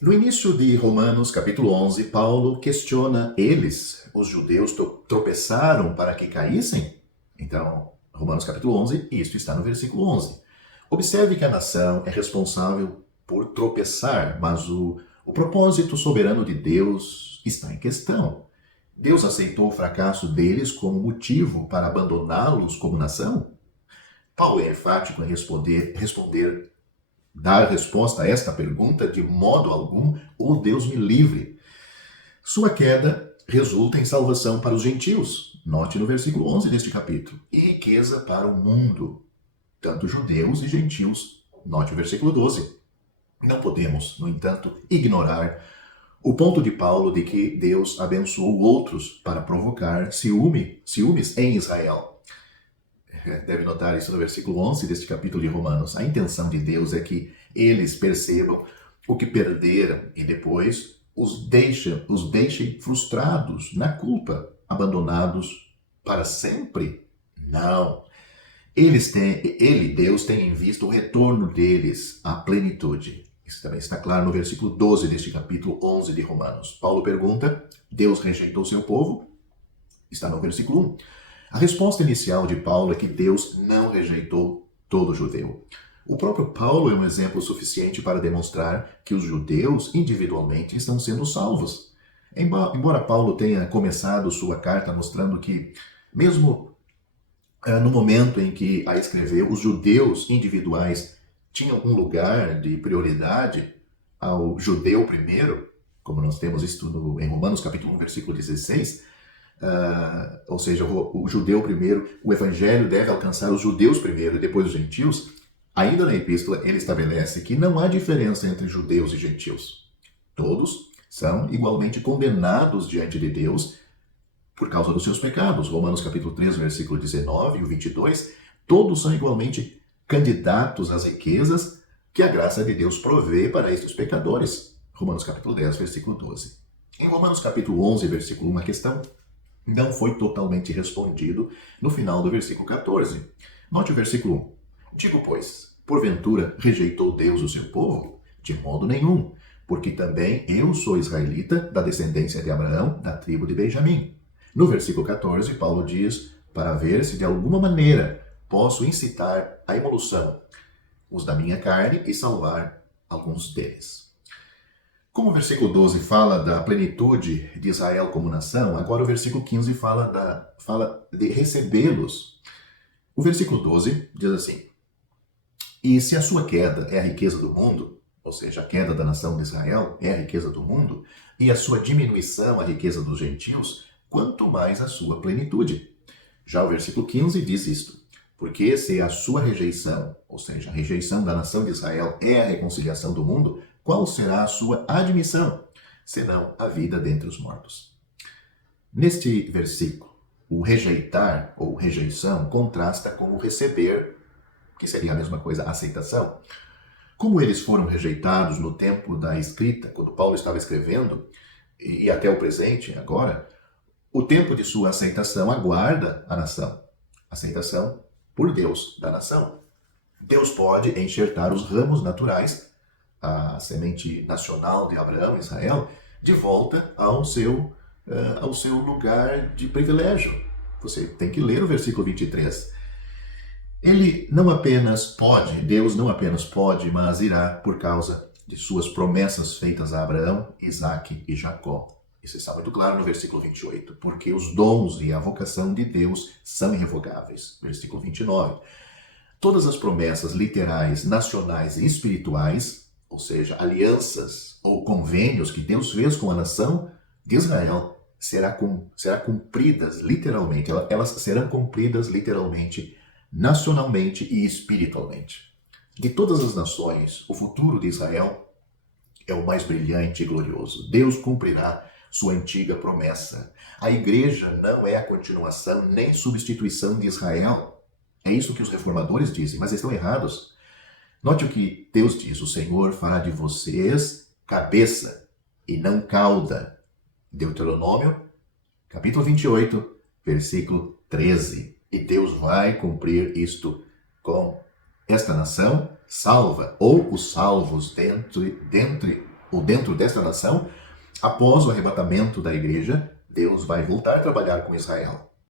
No início de Romanos, capítulo 11, Paulo questiona eles, os judeus, tropeçaram para que caíssem? Então, Romanos capítulo 11, isso está no versículo 11. Observe que a nação é responsável por tropeçar, mas o propósito soberano de Deus está em questão. Deus aceitou o fracasso deles como motivo para abandoná-los como nação? Paulo é enfático em dar resposta a esta pergunta de modo algum, ou Deus me livre. Sua queda resulta em salvação para os gentios, note no versículo 11 deste capítulo, e riqueza para o mundo, tanto judeus e gentios, note o versículo 12. Não podemos, no entanto, ignorar o ponto de Paulo de que Deus abençoou outros para provocar ciúmes em Israel. Deve notar isso no versículo 11 deste capítulo de Romanos. A intenção de Deus é que eles percebam o que perderam e depois os deixem frustrados na culpa, abandonados para sempre. Não. Deus, tem em vista o retorno deles à plenitude. Isso também está claro no versículo 12 deste capítulo 11 de Romanos. Paulo pergunta, Deus rejeitou seu povo? Está no versículo 1. A resposta inicial de Paulo é que Deus não rejeitou todo judeu. O próprio Paulo é um exemplo suficiente para demonstrar que os judeus individualmente estão sendo salvos. Embora Paulo tenha começado sua carta mostrando que, mesmo no momento em que a escreveu, os judeus individuais tinham um lugar de prioridade ao judeu primeiro, como nós temos isso em Romanos capítulo 1, versículo 16, ou seja, o judeu primeiro, o evangelho deve alcançar os judeus primeiro e depois os gentios. Ainda na epístola, ele estabelece que não há diferença entre judeus e gentios. Todos são igualmente condenados diante de Deus por causa dos seus pecados. Romanos capítulo 3, versículo 19 e o 22, todos são igualmente candidatos às riquezas que a graça de Deus provê para estes pecadores. Romanos capítulo 10, versículo 12. Em Romanos capítulo 11, versículo 1, a questão não foi totalmente respondido no final do versículo 14. Note o versículo 1. Digo, pois, porventura rejeitou Deus o seu povo? De modo nenhum, porque também eu sou israelita, da descendência de Abraão, da tribo de Benjamim. No versículo 14, Paulo diz, para ver se de alguma maneira posso incitar a emulação, os da minha carne, e salvar alguns deles. Como o versículo 12 fala da plenitude de Israel como nação, agora o versículo 15 fala de recebê-los. O versículo 12 diz assim, e se a sua queda é a riqueza do mundo, ou seja, a queda da nação de Israel é a riqueza do mundo, e a sua diminuição a riqueza dos gentios, quanto mais a sua plenitude. Já o versículo 15 diz isto, porque se a sua rejeição, ou seja, a rejeição da nação de Israel é a reconciliação do mundo, qual será a sua admissão, senão a vida dentre os mortos? Neste versículo, o rejeitar ou rejeição contrasta com o receber, que seria a mesma coisa, aceitação. Como eles foram rejeitados no tempo da escrita, quando Paulo estava escrevendo, e até o presente, agora, o tempo de sua aceitação aguarda a nação. Aceitação por Deus da nação. Deus pode enxertar os ramos naturais, a semente nacional de Abraão, Israel, de volta ao seu lugar de privilégio. Você tem que ler o versículo 23. Deus não apenas pode, mas irá por causa de suas promessas feitas a Abraão, Isaque e Jacó. Isso está muito claro no versículo 28, porque os dons e a vocação de Deus são irrevogáveis. Versículo 29. Todas as promessas literais, nacionais e espirituais, ou seja, alianças ou convênios que Deus fez com a nação de Israel, serão cumpridas literalmente. Elas serão cumpridas literalmente, nacionalmente e espiritualmente. De todas as nações, o futuro de Israel é o mais brilhante e glorioso. Deus cumprirá sua antiga promessa. A igreja não é a continuação nem substituição de Israel. É isso que os reformadores dizem, mas estão errados. Note o que Deus diz, o Senhor fará de vocês cabeça e não cauda. Deuteronômio, capítulo 28, versículo 13. E Deus vai cumprir isto com esta nação salva, ou os salvos dentro desta nação. Após o arrebatamento da igreja, Deus vai voltar a trabalhar com Israel.